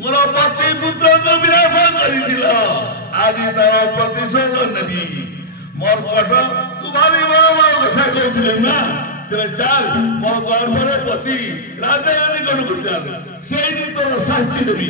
मोर पति पुत्र को विनाश करिथिल आदि तार प्रतिशोध नेबी मोर कट तू भारी बड़ बड़ कथा कहथिले ना तेरे चाल मो गर्भरे पसी राजा निकट को चाल सेही तोर शास्ति देबी